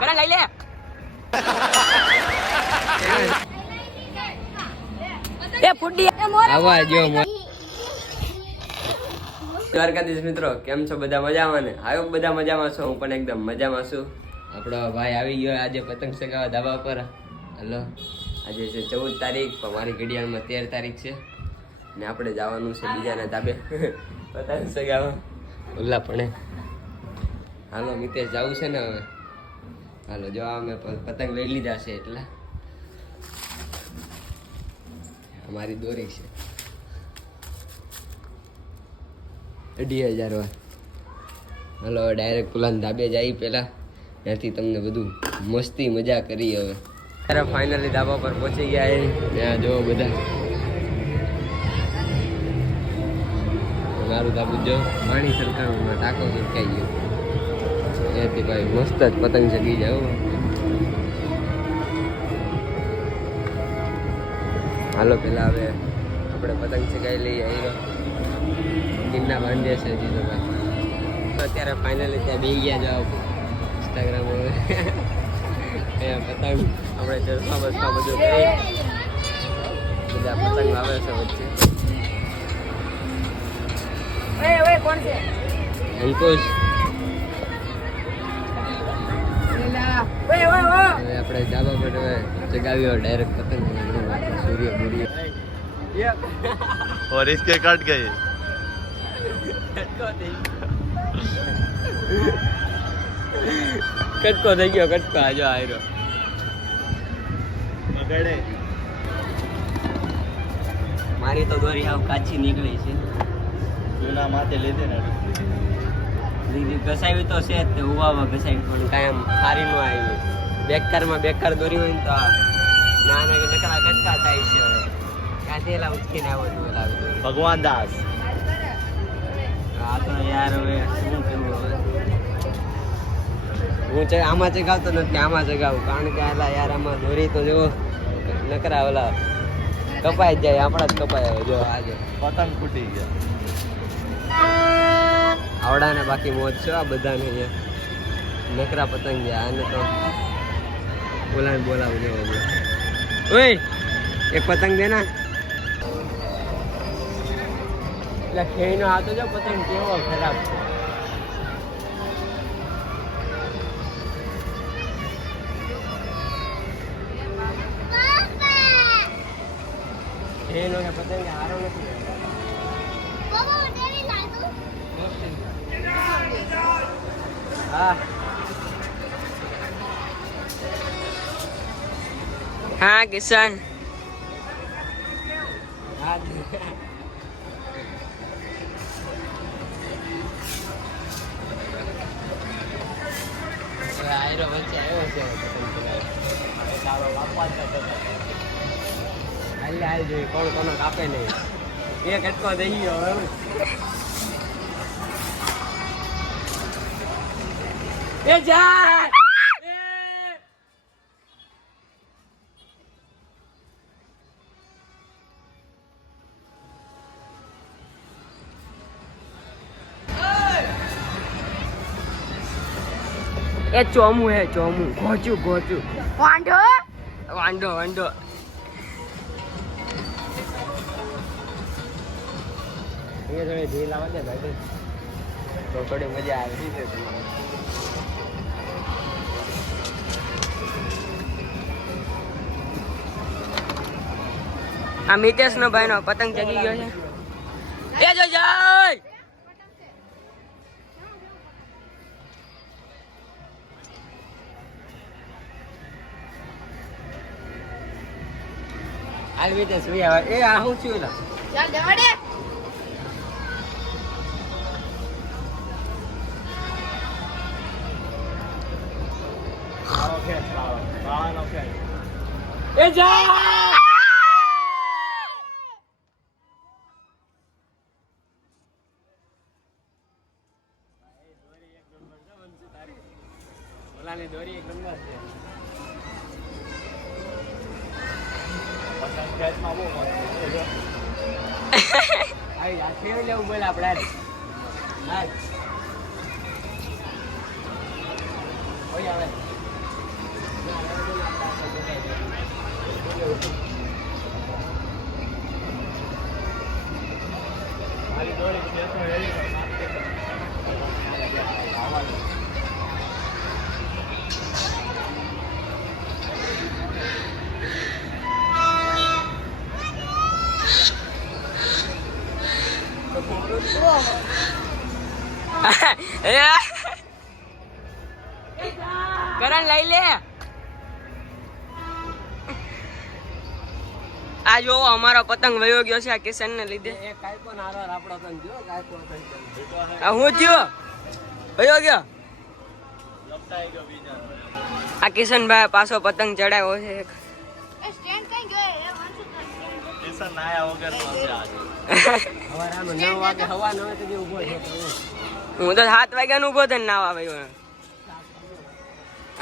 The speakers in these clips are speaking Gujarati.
કરા લઈ લે એ ફુડી આવા જો દ્વારકાધીશ મિત્રો કેમ છો બધા મજામાં ને આયો બધા મજામાં છો હું પણ એકદમ મજામાં છું આપણો ભાઈ આવી ગયો આજે પતંગ ચગાવવા ધાબા પર હેલો આજે છે 14 તારીખ પણ મારી ઘડિયાળમાં 13 તારીખ છે ને આપણે જવાનું છે બીજાના ધાબે પતંગ ચગાવવા ઓલા પણ હાલો મિતેશ જવું છે ને હવે હાલો જો અમે પતંગ લઈ લીધા છે એટલે અમારી દોરી છે 2,000 વાર હાલો ડાયરેક્ટ પુલાન ધાબે જઈ પહેલા ત્યાંથી તમને બધું મસ્તી મજા કરી હવે ત્યારે ફાઇનલી ધાબા પર પહોંચી ગયા ત્યાં જો બધા મારું ધાબુ જો પાણી સરકારમાં ટાંકો સરકાઈ ગયો ત્યાંથી ભાઈ મસ્ત જ પતંગ ચગી જાવ હાલો પેલા હવે આપણે પતંગ ચગાવી લઈએ અહીં કિન્ના બાંધે છે જીજો ભાઈ અત્યારે ફાઇનલી ત્યાં બે ગયા જાવ ઇન્સ્ટાગ્રામ હવે પતંગ આપણે ચશ્મા બસમાં બધું કરી બધા પતંગ આવે છે વચ્ચે કોણ છે અંકુશ આપણે ધાબા પર ચગાવ્યો ડાયરેક્ટ પતંગ सूर्य बुरी और इसके कट गए कटको થઈ ગયો કટકો આજો આયરો પકડે મારી તો દોરી આવ કાચી નીકળી છે જૂના માથે લીધે ને દીદી ઘસાવી તો છે તે ઉવામાં ઘસાવી પણ કાયમ સારી નો આવી બેકારમાં બેકાર દોરી હોય ને તો ના ના નકરા કટકા થાય છે હવે ક્યાંથી એલા ઉચકીને આવો છું એલા ભગવાન દાસ આ તો યાર હવે શું કેવું હવે હું આમાં ચગાવતો નથી આમાં ચગાવું કારણ કે આલા યાર આમાં દોરી તો જો નકરા ઓલા કપાઈ જ જાય આપણા જ કપાય હવે જો આજે પતંગ ફૂટી ગયા આવડાને બાકી મોજ છે આ બધાને અહીંયા નકરા પતંગ ગયા આને તો બોલાને બોલાવું જો ઓય એક પતંગ દેના એટલે ખેઈનો હાથો જો પતંગ કેવો ખરાબ ખેઈનો કે પતંગ હારો નથી હા हाँ किसान आयरो बच्चे आयो છે કાળો બાપા છે હાલ હાલ જોઈ કોણ કોનો કાપે નહીં એક કટકો દઈ ગયો હવે એ જા એ ચોમું હે ચોમું ગોચું ગોચું વાંઢો વાંઢો વાંઢો એ થોડી ઢીલ આવે છે ભાઈ તો થોડી મજા આવી છે તમારે આ મિતેશ નો ભાઈ નો પતંગ ચગી ગયો છે એ જો જાય હાલ મિતેશ ભાઈ આવે એ આ હું છું એલા ચાલ જવા દે એ જા ઓલાની દોરી એક નંબર છે આવી આ ફેર લેવું બોલ આપણે હાલ ઓય આવે કરણ લઈ લે. આ જો અમારો પતંગ વયો ગયો છે આ કિશન ને લીધે. આ હું થયો વયો ગયો. આ કિશનભાઈ પાછો પતંગ ચડાવ્યો છે એક. હું તો 7 વાગ્યા નો ઉભો થઈને નાવા ભાઈ.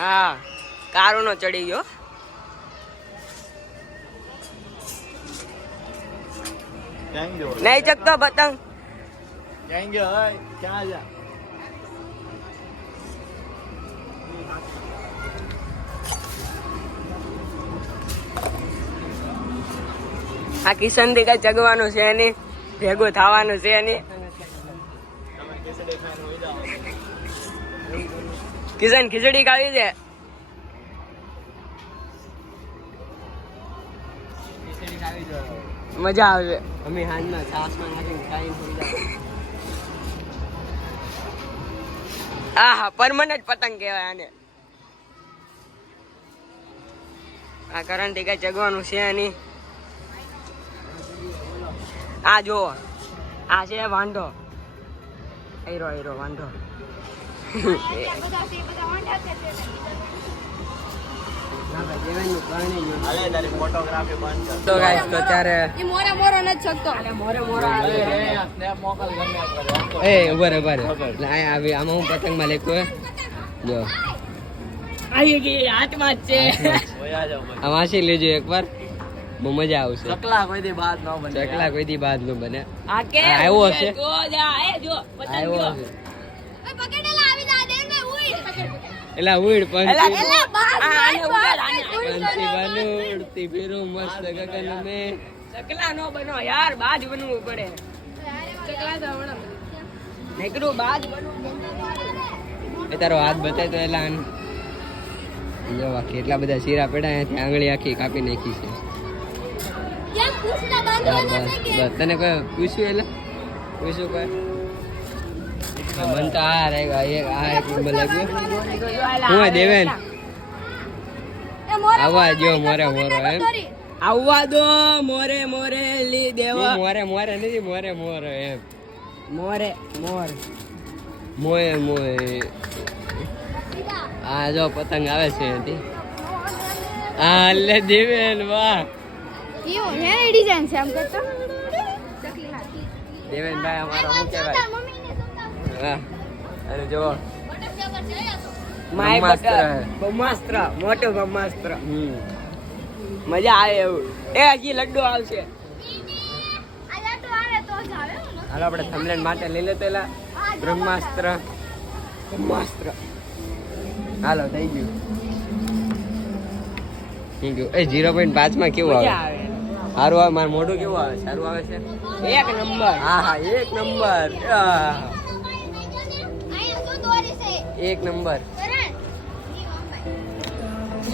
હા કારો નો ચડી ગયો. નહીં ચકતો પતંગ. ક્યાં ગયો હોય ક્યાં જા આ કિશન થી કઈ ચગવાનું છે નહીં, ભેગું થવાનું છે નહીં. કિશન ખીચડી ખાવી છે. મજા આવે. અમે હાલના છાસમાં નાખીને ખાઈને આહા પરમનન્ટ પતંગ કહેવાય આને. આ કરણ થી કઈ ચગવાનું છે નહીં. આ જો આ છે વાંઢો. હીરો હીરો વાંઢો. ફોટોગ્રાફી બંધ કર. તો ગાઈસ તો ત્યારે મોરે ન છકતો. સ્નેપ મોકલ ગમે કરે. એ ઉભા રે આવી આમાં હું પતંગમાં લેખું જો આવી ગઈ હાથમાં જ છે. ઓયા જાવ આ વાંચી લેજો એકવાર, બહુ મજા આવશે. ચકલા કોઈ દી બાદ ન બને. ચકલા કોઈ દી બાદ ન બને. આ કે આવ્યો છે. જો જા એ જો પતંગ આવ્યો જો. છે. એ પકડેલા આવી જા દે ને ઉઈ. એલા ઉડ પંછી એલા બાસ આને ઉડાડ આને. પંછી બનું ઉડતી ફિરું મસ્ત ગગન મે. ચકલા નો બનો યાર, બાજ બનવું પડે. ચકલા તો હમણાં નીકળું બાજ બનવું. એ તારો હાથ બતાય તો એલા જો કેટલા બધા શીરા પડ્યા ત્યાંથી આંગળી આખી કાપી નાખી છે. કેમ પૂછડા બાંધવાના છે કે? બસ તને કોઈ પૂછ્યું એલા પૂછ્યું કોઈ મન તો આ રે આ એક નંબર લાગ્યો. હું દેવેન આવવા જો મોરે મોરો એમ આવવા દો મોરે મોરે લી દેવા. મોરે મોરે નથી મોરે મોરો એમ મોરે મોર મોએ મોએ. આ જો પતંગ આવે છે એથી. આ લે દેવેન વાહ કેવો હે ડિઝાઇન છે આમ કરતો દેવેનભાઈ અમારો શું કહેવાય વાહ. અને જો માય બ્રહ્માસ્ત્ર. બ્રહ્માસ્ત્ર મોટું બ્રહ્માસ્ત્ર. મજા આવે એવું. એ હજી લડ્ડુ આવશે. આ તો આવે તો જ આવે હાલો આપણે થંબનેલ માટે લઈ લેતો એલા બ્રહ્માસ્ત્ર. બ્રહ્માસ્ત્ર હાલો થઈ ગયું. થઈ ગયું. એ 0.5 માં કેવું મજા આવે? આવે. સારું આવે. મારું મોઢું કેવું આવે? સારું આવે છે. એક નંબર. હા હા એક નંબર. આહ, આયા શું દોરી છે એક નંબર. કરણ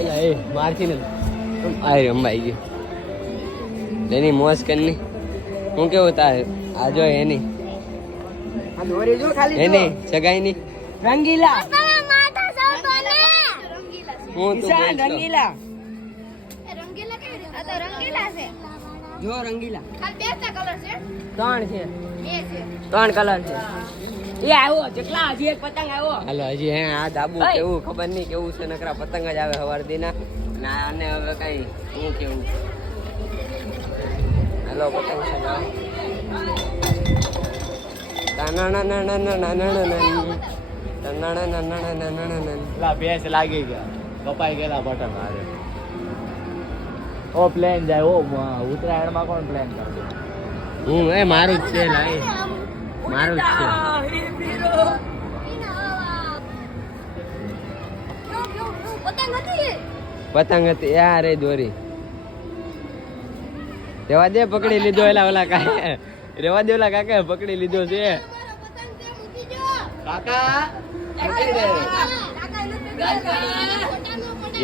એલા એ મારથી ને આય અંબાઈ ગયું. એની મોજ કરની હું કેવું તારે આ જો એની આ દોરી જો ખાલી જો. એની સગાઈ ની રંગીલા. તારા માથા સૌતો ને રંગીલા છે હું તું કિશાન બોલતો. રંગીલા. એ રંગીલા કેવી રીતે આ તો રંગીલા છે જો રંગીલા ખાલી બે કલર છે 3 છે. એ છે 3 કલર છે. એ આવ્યો ચકલા હજી એક પતંગ આવ્યો. હાલો હજી હે આ દાબુ ઓય. કેવું ખબર નહીં કેવું છે. નકરા પતંગ જ આવે સવાર દીના અને આને હવે કઈ હું કેવું. હાલો પતંગ છે જાઓ. પેલા ભેંસ લાગી ગયા, કપાઈ ગયેલા બટન હારે. ઓ પ્લેન જાય. ઓ ઉત્તરાયણમાં કોણ પ્લેન કરતું? હું એ મારું જ છે લાઈ મારું જ છે. પતંગ હતી પતંગ હતી યાર એ દોરી રેવા દે, પકડી લીધો એલા ઓલા કાકા. રેવા દે, ઓલા કાકા પકડી લીધો છે. કાકા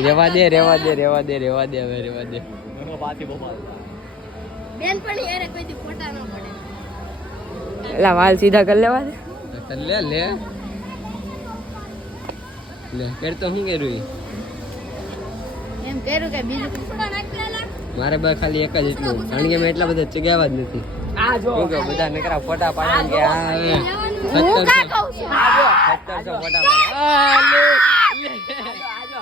રેવા દે, રેવા દે, રેવા દે, રેવા દે, હવે રેવા દે. પાછી બોપા બેનપણી યારે કોઈ દી ફોટા ન પડે. એલા વાલ સીધા કરી લેવા દે. લે લે લે, કર તો શું કર્યું? એમ કર્યું કે બીજું ફોટા નાખેલા. મારે બસ ખાલી એક જ એટલું, કારણ કે મેં એટલા બધા ચગાવ્યા જ નથી. આ જો શું કહું, બધા નકરા ફોટા પાડે કે આ હવે હું કા કહું છું? 1700 ફોટા પાડે. આ લે, લે. આજો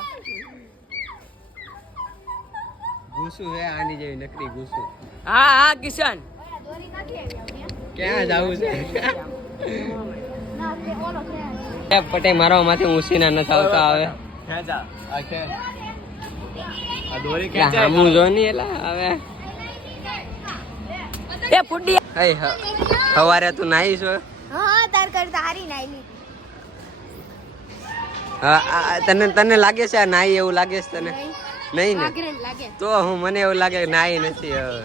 ઘૂસું હે આની જેવી નકરી ઘૂસું. હા હા કિશન દોરી નાખી આવી. ક્યાં જાવું છે? ના તે ઓલો છે. એ પટે મારવા માંથી ઉસીના ન આવતા આવે. ખેંચા આ ખેંચ આ દોરી એટલે ખેંચાય હામું જો ની એલા હવે. એ ફુડી હે સવારે તું નાહીશ હો? હા તાર કરતા હારી નાઈલી. હા, તને તને લાગે છે આ નાઈ એવું લાગે છે તને? નહીં ને? આગ્રહ લાગે. તો હું મને એવું લાગે કે નાઈ નથી હવે.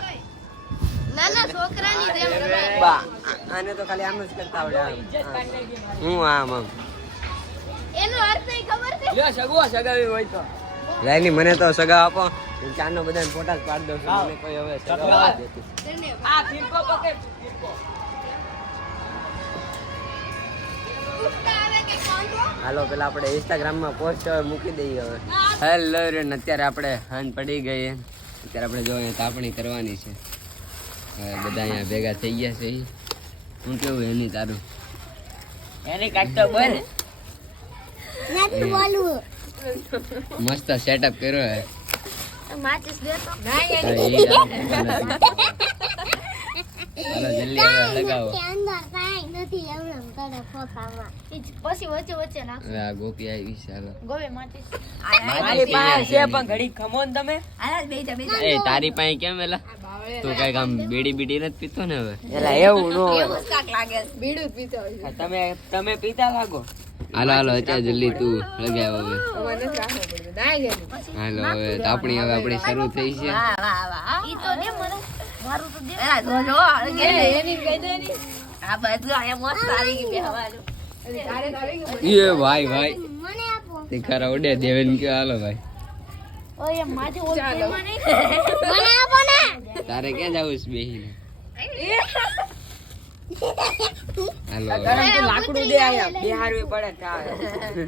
નાના છોકરાની જેમ રમાય. બા આને તો ખાલી આમ જ કરતા આવડે આમ. હું આમ આમ એનો અર્થ ઈ ખબર છે? લ્યો સગવો સગાવી હોય તો લાઈની મને તો સગા આપો. હું ચાનો બધાને ફોટા જ પાડી દઉં છું. મને કોઈ હવે સગા આપવા દેતી. આ ફિરકો પકડ ફિરકો ઉઠતા આવે કે કોંડો? હાલો પેલા આપણે ઇન્સ્ટાગ્રામમાં પોસ્ટ મૂકી દઈએ હવે. હેલો રે, અત્યારે આપણે હાંજ પડી ગઈ. અત્યારે આપણે જો અહીંયા તાપણી કરવાની છે. હવે બધા અહીંયા ભેગા થઈ ગયા છે. હું કેવું એની તારું? એની કાટ તો બોલ નથી બોલવું. મસ્ત સેટઅપ કર્યો હે. માચિસ દે તો. હા, એ હાલો જલ્દી હવે લગાવો. અંદર કાઈ નથી એમ કરે ફોટામાં. પછી વચ્ચે વચ્ચે નાખ. હવે આ ગોપી આવી છે. હાલો ગોવે માચિસ. મારી પાસે છે પણ ઘડી ખમો ને તમે આલા બેજા બેજા. એ તારી પાસે કેમ એલા? તું કઈક આમ બીડી બીડી નથી પીતો ને હવે? એલા એવું નો હોય એવું કાક લાગે. બીડું જ પીતો હોય. તમે પીતા લાગો હાલો હાલો અત્યારે જલ્દી તું લગાવ હવે. હાલો હવે તાપણી હવે આપણી શરૂ થઈ છે. વાહ વાહ વાહ. ઈ તો દે મને. મારું તો દે. એલા જો જો. એની કહી દે ની. આ બધું આયા મસ્ત આવી ગઈ બેહવાનું. એ ભાઈ ભાઈ મને આપો. તે ખરા ઉડે દેવેન કે હાલો ભાઈ. ઓય માથે ઓલ પ્રેમમાં નહીં. મને આપો ને. તારે ક્યાં જાવું છે બેહીને? હાલો હવે. ગરમ તું લાકડું દે આયા બિહારવી પડે તારે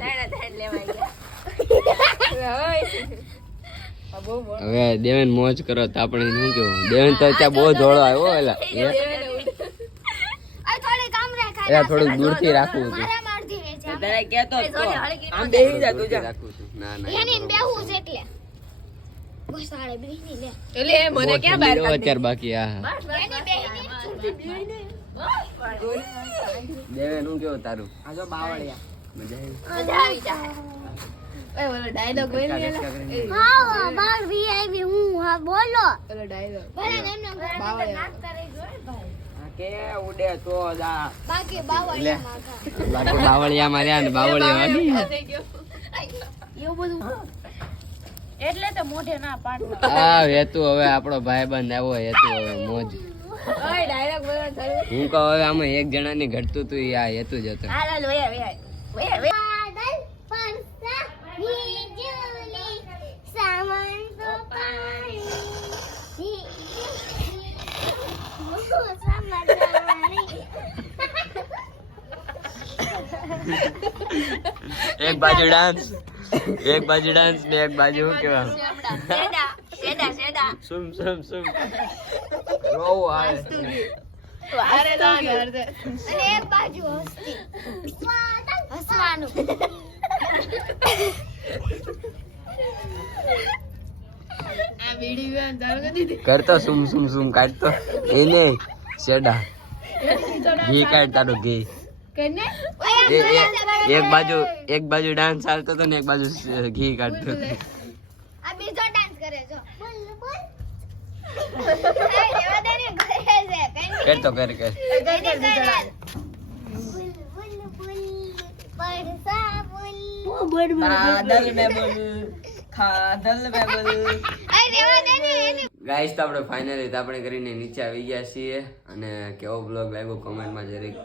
તાણે લેવાય હવે દેવેન મોજ કરો તાપણી. શું કેવું દેવેન તો ત્યાં બહુ ધોળો આવ્યો એલા. આ થોડે કામ રાખા. એલા થોડુંક દૂરથી રાખવું હતું. મારા મારથી વેચા. તને કેતો જ તો હળગી આમ બેહી જા તું દૂરથી જા રાખવું છું. ના ના એની ને બેહું છે એટલે. બસ આડે બેહીની લે. એટલે મને ક્યાં બહાર કાઢી અત્યારે બાકી આ એની બેહીની. દેવેન શું કેવું તારું? આ જો બાવળિયા મજા આવી? મજા આવી જાય. ઓય ઓલો ડાયલોગ હોય ને એલા હા બાર વીઆઈપી હું હા બોલો. ઓલો ડાયલોગ ભલે એમના ઘરે અંદર નાખતા રહેજો હે ભાઈ. કે ઉડે તો જા બાકી બાવળિયા નાખા. બાકી બાવળિયા માર્યા ને બાવળિયા વાગી. એવું બધું એટલે તો મોઢે ના પાડતો. આ હેતુ હવે આપણો ભાઈબંધ આવ્યો. હેતુ હવે મોજ. ઓય ડાયલોગ બોલો ચાલ હું કહું હવે આમાં એક જણાની ઘટતું હતું ઈ આ હેતુ જ હતો. હાલ હાલ વયા વયા વયા બાદલ પરસા વીજળી સાવન તો પાણી એક બાજુ ડાન્સ ને એક બાજુ શું કેવા સેડા સેડા સેડા સુમ સુમ સુમ રોવ આવે. અરે તો અને એક બાજુ હસતી હસવાનું. આ બીડી વેન ચાલુ કરી દીધી કરતો સુમ સુમ સુમ કાઢતો એને સેડા ઘી કાઢ તારું ઘી. કને એક બાજુ ડાન્સ ચાલતો હતો ને એક બાજુ ઘી કાઢતો હતો. આ બીજો ડાન્સ કરે છો. બોલ બોલ. એ દેવા દે ને કરે છે કઈ કરતો કર કર. બાદલ મે બોલ ખાદલ મે બોલ ગાઈસ તો આપણે ફાઇનલી આપણે કરીને નીચે આવી ગયા છીએ અને કેવો બ્લોગ લાગ્યો કોમેન્ટમાં જરીક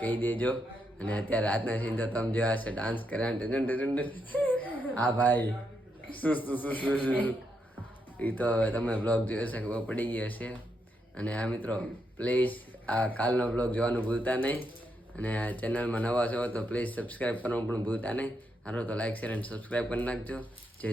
કહી દેજો. અને અત્યારે રાતના સીન તો તમે જોયા હશે ડાન્સ કર્યા. હા ભાઈ શું એ તો હવે તમે બ્લોગ જોયો હશે ખબર પડી ગઈ હશે. અને આ મિત્રો પ્લીઝ આ કાલનો બ્લોગ જોવાનું ભૂલતા નહીં અને ચેનલમાં નવા છો તો પ્લીઝ સબસ્ક્રાઈબ કરવાનું પણ ભૂલતા નહીં. હારો તો લાઈક શેર અને સબસ્ક્રાઈબ કરી નાખજો. જય